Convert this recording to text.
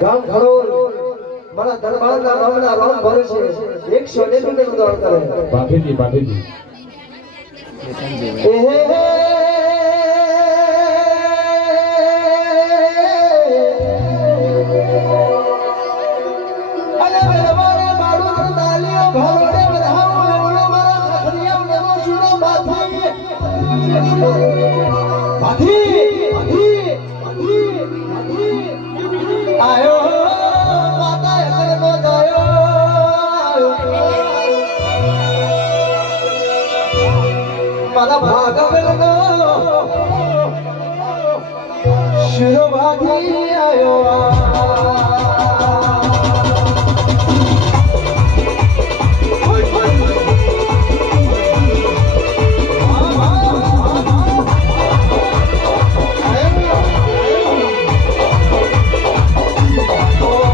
ગામ ખરોલ મારા દરબારના રામના રામ ભરોસે 100 ને દોડ કરે બાપીજી અરે મારા બાળો તાલીઓ ભરોડે વધાવો ઓલો મારા ખખરિયા નમો સુનો બાથી આયો માતા એકનો જાયો મારા ભાગવલનો શિરો ભાગી આયો